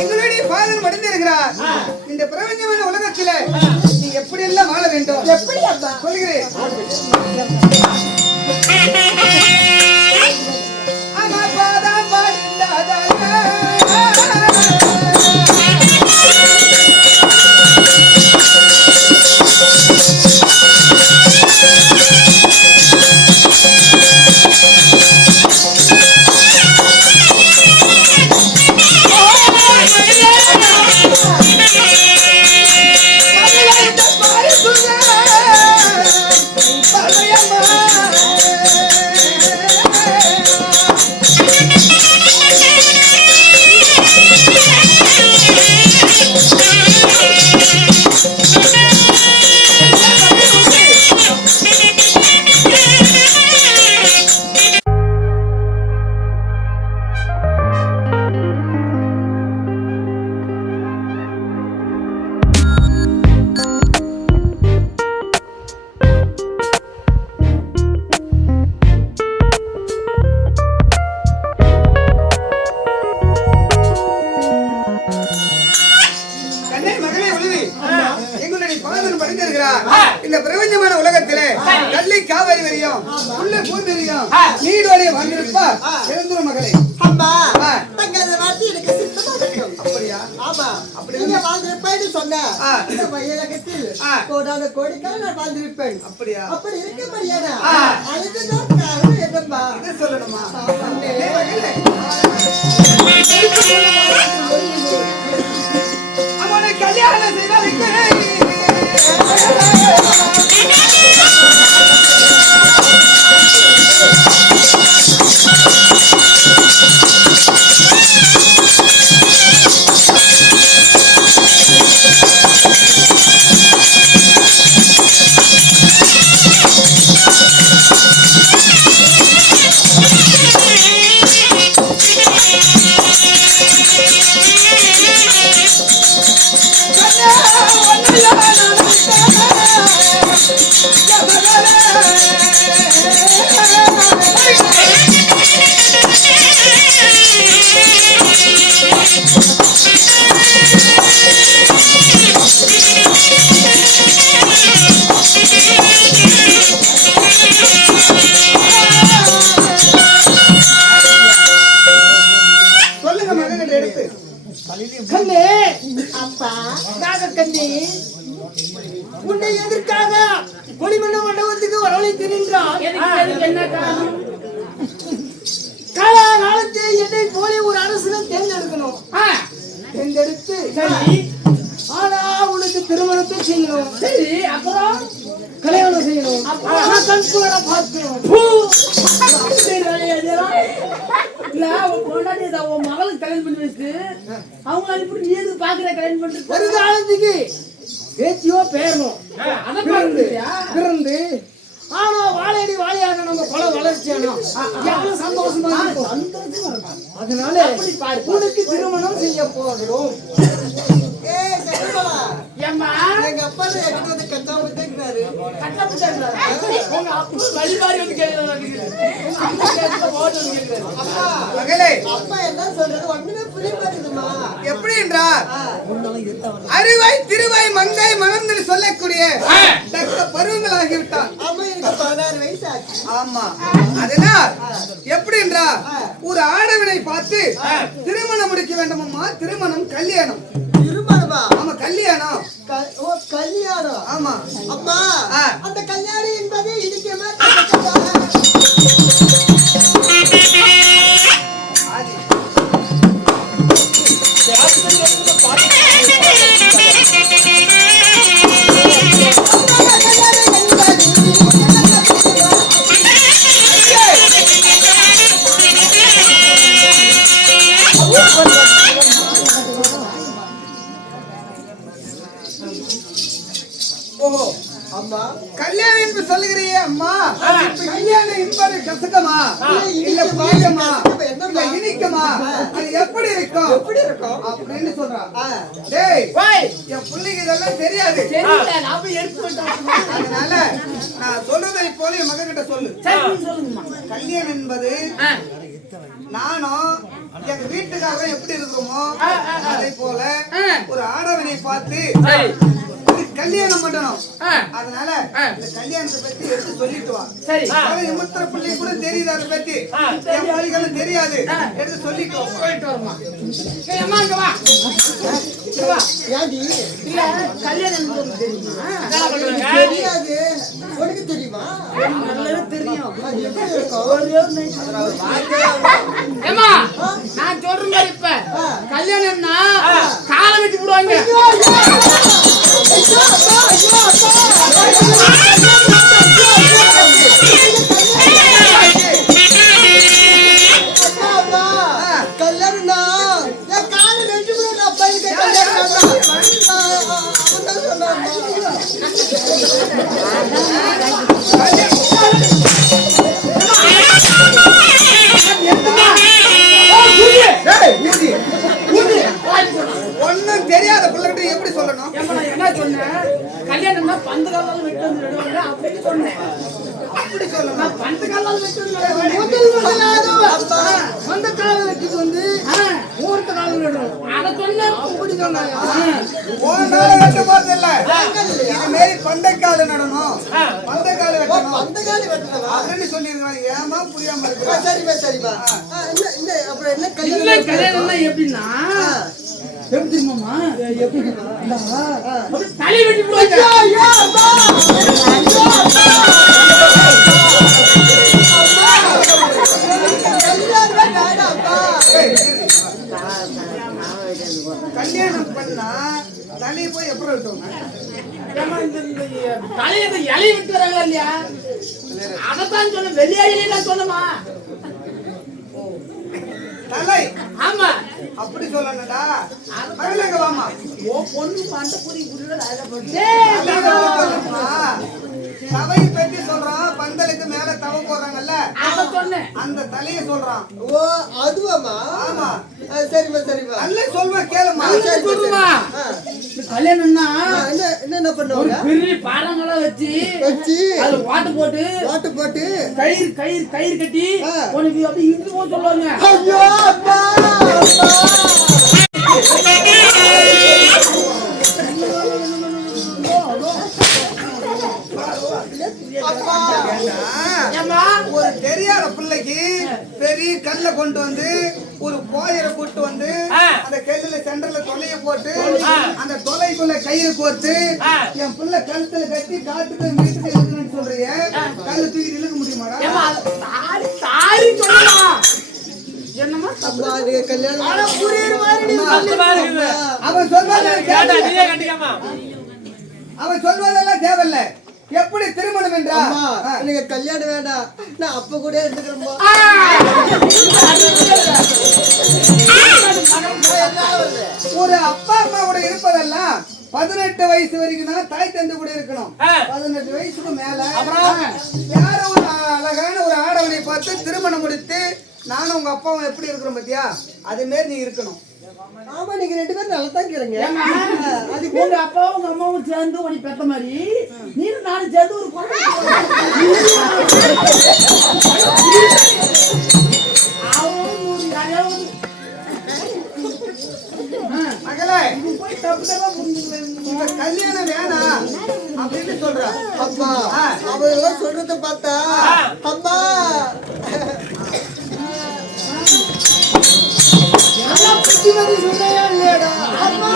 எங்களுடைய பாதம் மடிந்திருக்கிறார். இந்த பிரபஞ்சமான உலகத்தில நீ எப்படி எல்லாம் வாழ வேண்டும் எப்படி அப்பா சொல்கிறேன். இந்த பிரபஞ்சமான உலகத்திலே கள்ளி காவேரி வரையும் உள்ள பூர்வீகம் நீடோடைய வந்திருப்பார் எழுந்துற மகளே. அம்மா தங்களது வார்த்தை எனக்கு சித்தமாக இருக்கும். அப்படியா? ஆமா. அப்படி நீங்க வாழ்ந்திருப்பேன்னு சொன்ன இந்த வயலகத்தில் கோடான கோடிக்காக நான் வாழ்ந்திருப்பேன். அப்படியா? அப்படி இருக்க முடியாதா? அதுதான் காரணம் என்னம்மா? இதை சொல்லணுமா? அவனை கல்யாணம் செய்வதற்கு உன்னை எதற்காக கொடிமண்ண மண்டபத்துக்கு வரவழைத்து நின்றான்? காலத்தை என்னை போல ஒரு அரசனை தேர்ந்தெடுக்கணும். தேர்ந்தெடுத்து ஆனா உனக்கு திருமணத்தை செய்யணும். சரி, அப்புறம் கல்யாணம் செய்யணும். கண்குளர பார்க்கணும். மகளுக்கு கல்யாணம் பண்ணி வச்சு அவங்க இப்படி நீ எதுக்கு பாக்குற கல்யாணம் பண்றது? வருங்காலத்துக்கு பேச்சியோ பேரணும் பிறந்து ஆனா வாழையடி வாழையாக நம்ம பல வளர்ச்சியானோம் எவ்வளவு சந்தோஷமா இருக்கும். அதனால உனக்கு திருமணம் செய்ய போகிறோம். எங்க அப்பா கட்டாமட்டாரு எப்படி என்றார் அறிவாய் திருவாய் மங்கை மணந்து சொல்லக்கூடிய பருவங்கள் ஆகிவிட்டார். 16 வயசு ஆச்சு. ஆமா, அதனால் எப்படி என்றார் ஒரு ஆடவனை பார்த்து திருமணம் முடிக்க வேண்டுமா? திருமணம் கல்யாணம். திருமணமா? ஆமா, கல்யாணம். கல்யாணம். ஆமா. அம்மா அந்த கல்யாணம் என்பது இடிக்கமா? கல்யாணம் என்று சொல்லுகிறியே அம்மா, கல்யாணம் என்பது கசகமா இல்ல பாயமா இல்ல இனிக்குமா? அது எப்படி இருக்கும்? எப்படி இருக்கும் அப்படின்னு சொல்றான். டேய் என் பிள்ளைக்கு இதெல்லாம் தெரியாது. அதனால நான் சொல்றதை போல என் மகன் கிட்ட சொல்லு. கல்யாணம் என்பது நானும் எங்க வீட்டுக்காக எப்படி இருக்கிறோமோ அதை போல ஒரு ஆடவனை பார்த்து சரி கல்யாணம் பண்ணணும். ஆ. அதனால இந்த கல்யாணத்தை பத்தி எடுத்து சொல்லிட்டு வா. சரி முத்திர பிள்ளை கூட தெரியுது அதை பத்தி. என் பிள்ளைகளும் தெரியாது. எடுத்து சொல்லிட்டு வா. போயிட்டு வருமா ஏய் அம்மா இங்க வா இங்க வா யாடி இல்ல கல்யாணம் எனக்கு தெரியுமா தெரியாது உனக்கு தெரியுமா நல்லா தெரியும் அது எப்படி இருக்கும் ஏம்மா நான் சொல்றேன் பாரு இப்ப கல்யாணம்னா காலை வெட்டி விடுவாங்க கல்யாணம்னா என் காலை வெட்டி விட நான் பையன் ஒன்னும் தெரியாத பிள்ளைகிட்ட எப்படி சொல்லணும்? ஏம்மா நான் என்ன சொன்னேன் கல்யாணம்னா பந்து காலால வெட்டி வந்து விடுவாங்க அப்படின்னு சொன்னேன் அப்படி சொல்லணும். நான் பந்து காலால வெட்டி வந்து விடுவாங்க அந்த காலை வெட்டிட்டு வந்து மூர்த்த காலம் விடுறோம் அதை சொன்னேன் அப்படி சொன்னாங்க உன் காலை வெட்ட போறது இல்ல. இது மாரி பண்டைக்கால நடணும். பண்டைக்கால வெட்டணும். அந்த காலை வெட்டலாம் அப்படின்னு சொல்லிருக்காங்க. ஏமா புரியாம இருக்கு? சரிப்பா சரிப்பா என்ன அப்புறம் என்ன இல்ல கல்யாணம் கல்யாணம்னா எப்படின்னா எப்படி தெரியுமாமா எப்படி அப்படி தலை வெட்டி போயிட்டு கல்யாணம் பண்ணா தலையை போய் எப்படி விட்டோம்? தலையை இலையை விட்டு வராங்களா இல்லையா அதைத்தான் சொன்ன வெளியாயிலே நான் சொன்னமா தலை ஆமா அப்படி சொல்லணும்டா. மகளங்க வாமா. ஓ பொண்ணு பாண்ட புரி புரியல தவை பத்தி சொல்றான். பந்தலுக்கு மேல தவ போடுறாங்கல்ல அத சொன்னேன் அந்த தலையை சொல்றான். ஓ அதுவாமா ஆமா சரிப்பா சரிப்பா நல்ல சொல்வா கேளுமா. சொல்லுமா கல்யாணம்னா என்ன பண்ணுவாங்க பெரிய பாறங்களா வச்சு அதுல வாட்டு போட்டு கயிறு கட்டி உனக்கு அப்படி இருந்து போக சொல்லுவாங்க ஐயோ அப்பா ஏம்மா ஒரு தெரியாத பிள்ளைக்கு பெரிய கல்ல கொண்டு வந்து ஒரு கோயரை கூட்டு வந்து அந்த கல்லுல சென்டர்ல தொலைய போட்டு அந்த தொலைக்குள்ள கயிறு கோர்த்து என் பிள்ளை கழுத்துல கட்டி காட்டுக்கு வீட்டுக்கு இழுக்கணும்னு சொல்றீங்க. கல்லு தூக்கி இழுக்க முடியுமாடா? ஏம்மா சாரி சொல்லலாம் என்னமா அம்மா அது கல்யாணம் புரியுற மாதிரி அவன் சொல்வதெல்லாம் தேவையில்ல. எப்படி திருமணம் என்றா நீங்க கல்யாணம் வேண்டாம் நான் அப்ப கூட இருந்துக்கிறோம் ஒரு அப்பா அம்மா கூட இருப்பதெல்லாம் 18 வயசு வரைக்கும் தான் தாய் தந்தை கூட இருக்கணும். 18 வயசுக்கு மேல யார ஒரு அழகான ஒரு ஆடவனை பார்த்து திருமணம் முடித்து நானும் உங்க அப்பாவும் எப்படி இருக்கிறோம் பத்தியா அதே மாதிரி நீ இருக்கணும். ஆமா நீங்க ரெண்டு பேரும் நல்லா தான் இருக்கிறீங்க. அது உங்க அப்பாவும் உங்க அம்மாவும் சேர்ந்து உனக்கு பெத்த மாதிரி நீனும் நானும் சேர்ந்து ஒரு குழந்தை மகளே போய் தப்பு உங்க கல்யாணம் வேணாம் அப்படின்னு சொல்ற. அப்பா அவங்க சொல்றத பார்த்தா அம்மா புத்திமதி சொன்னையா இல்லையடா அம்மா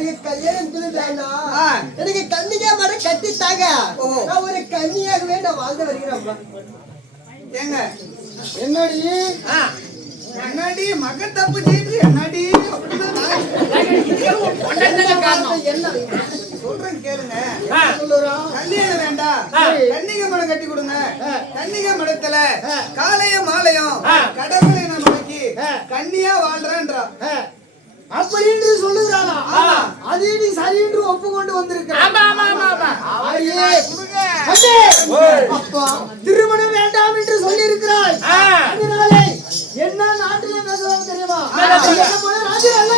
எனக்கு கல்யாணம் வேண்டாம். ஆ. எனக்கு கன்னிகா மடம் கட்டித்தாங்க. ஓஹோ. நான் ஒரு கன்னியாகவே நான் வாழ்ந்து வருகிறேன். ஏங்க என்னடி என்னடி மகன் தப்பு செய்து என்னடி அப்படிதான் என்ன சொல்றேன் கேளுங்க. சொல்லுறான்? கல்யாணம் வேண்டாம், கன்னிகை மடம் கட்டி கொடுங்க. கன்னிகை மடத்துல காலையும் மாலையும் கடவுளை நான் நோக்கி கன்னியா வாழ்றேன்றா. அப்படின்னு சொல்லுகிறானா? அது நீ சரி என்று ஒப்புக்கொண்டு வந்திருக்க. அப்பா திருமணம் வேண்டாம் என்று சொல்லி இருக்கிறாய். அதனாலே என்ன நாட்டிலே பேசுவாங்க தெரியுமா? ராஜு அல்ல.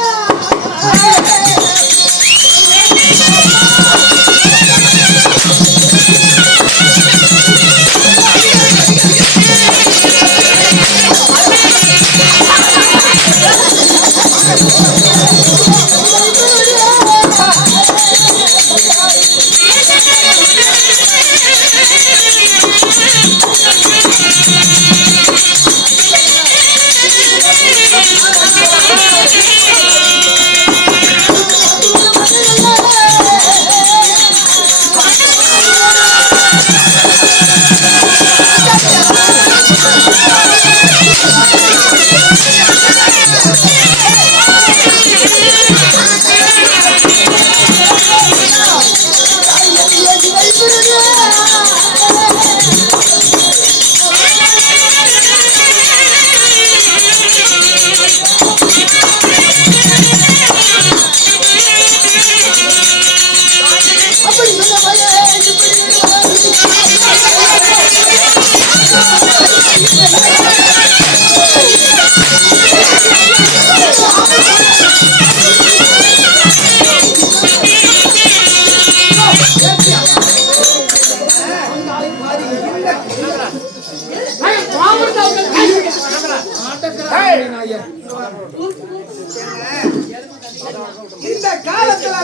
இந்த காலத்துல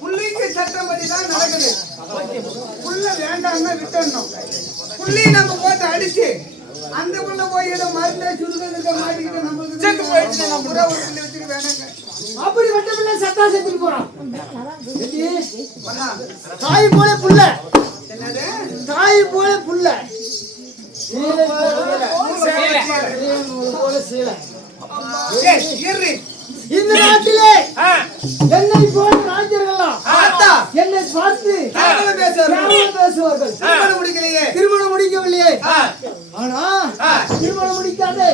புள்ளிக்கு சட்டப்படிதான் நடக்குது. புள்ள வேண்டாம்னா விட்டுடணும். புள்ளி நம்ம போட்டு அடிச்சு அந்த புள்ள போய் ஏதோ மருந்த சுருக்க மாட்டிக்கிட்டு நம்மளுக்கு செத்து போயிடுச்சு. நம்ம புறா ஒரு புள்ளி வச்சுக்க வேணாங்க. அப்படி மட்டும் சத்தா செத்துட்டு போறான். தாய் போல புள்ள. என்னது? தாய் போல புள்ள. இந்த நாட்டிலே என்னை போல ராஜர்கள்லாம் என்னை பார்த்து பேசுவார்கள். திருமணம் முடிக்கவில்லையே. ஆனா திருமணம் முடிக்காதே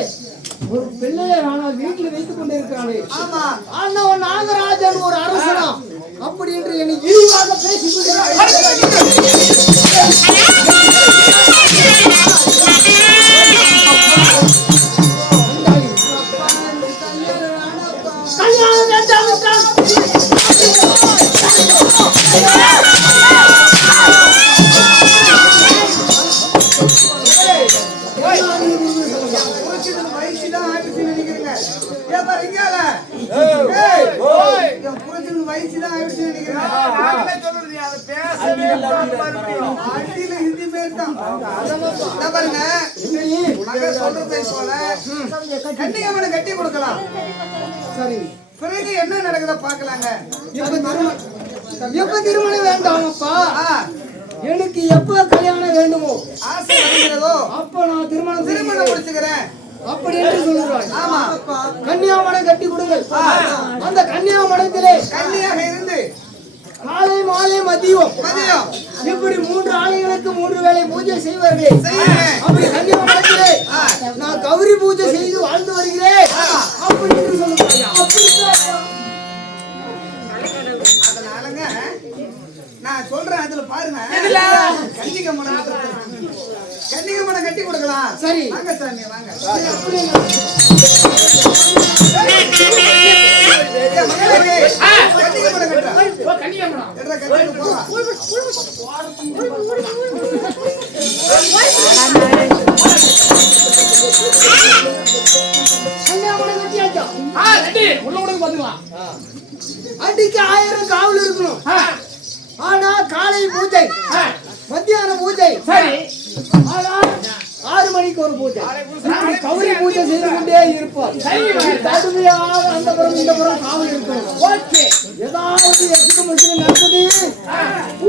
ஒரு பிள்ளையை ஆனால் வீட்டில் வைத்துக் கொண்டு இருக்கிறானே. ஆனா நாகராஜன் ஒரு அரசனா அப்படி என்று என்னை இழிவாக பேசிக்கொண்டிருக்கிறார். வயசுதான் ஆயிடுச்சு நினைக்கிறேன். கட்டி கொடுக்கலாம். சரி, பிறகு என்ன நடக்குத பாக்கலாங்க. எப்ப திருமணம் வேண்டாம் அப்பா, எனக்கு எப்ப கல்யாணம் வேண்டுமோ ஆசை வருகிறதோ அப்ப நான் திருமணம் முடிச்சுக்கிறேன் அப்படி என்று சொல்லுறாங்க. ஆமா, கன்னியாமடம் கட்டி கொடுங்கள். அந்த கன்னியாமடத்திலே கன்னியாக இருந்து காலை மாலை மதியம் இப்படி 3 ஆலயங்களுக்கு 3 வேளை பூஜை செய்வார்களே. அப்படி கன்னியாமடத்திலே நான் கௌரி பூஜை செய்து வாழ்ந்து வருகிறேன் அப்படி என்று சொல்லுறாங்க. அதனாலங்க நான் சொல்றேன், அதுல பாருங்க. கன்னிகை மடம் கட்டி கொடுக்கலாம். சரி வாங்க சாமி வாங்க. அடிக்கு 1000 காவல் இருக்கணும். ஆனா காலை பூஜை மத்தியான பூஜை 6 மணிக்கு நாளைக்கு ஒரு பூஜை நாங்கள் கௌரி பூஜை செய்து கொண்டே இருப்போம் கடுமையாக அந்த புறம் இந்த புறம் காவல் இருக்கணும் ஏதாவது எதுக்கு முஸ்லிம் நடக்குது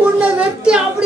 உன்னை வெட்டி அப்படி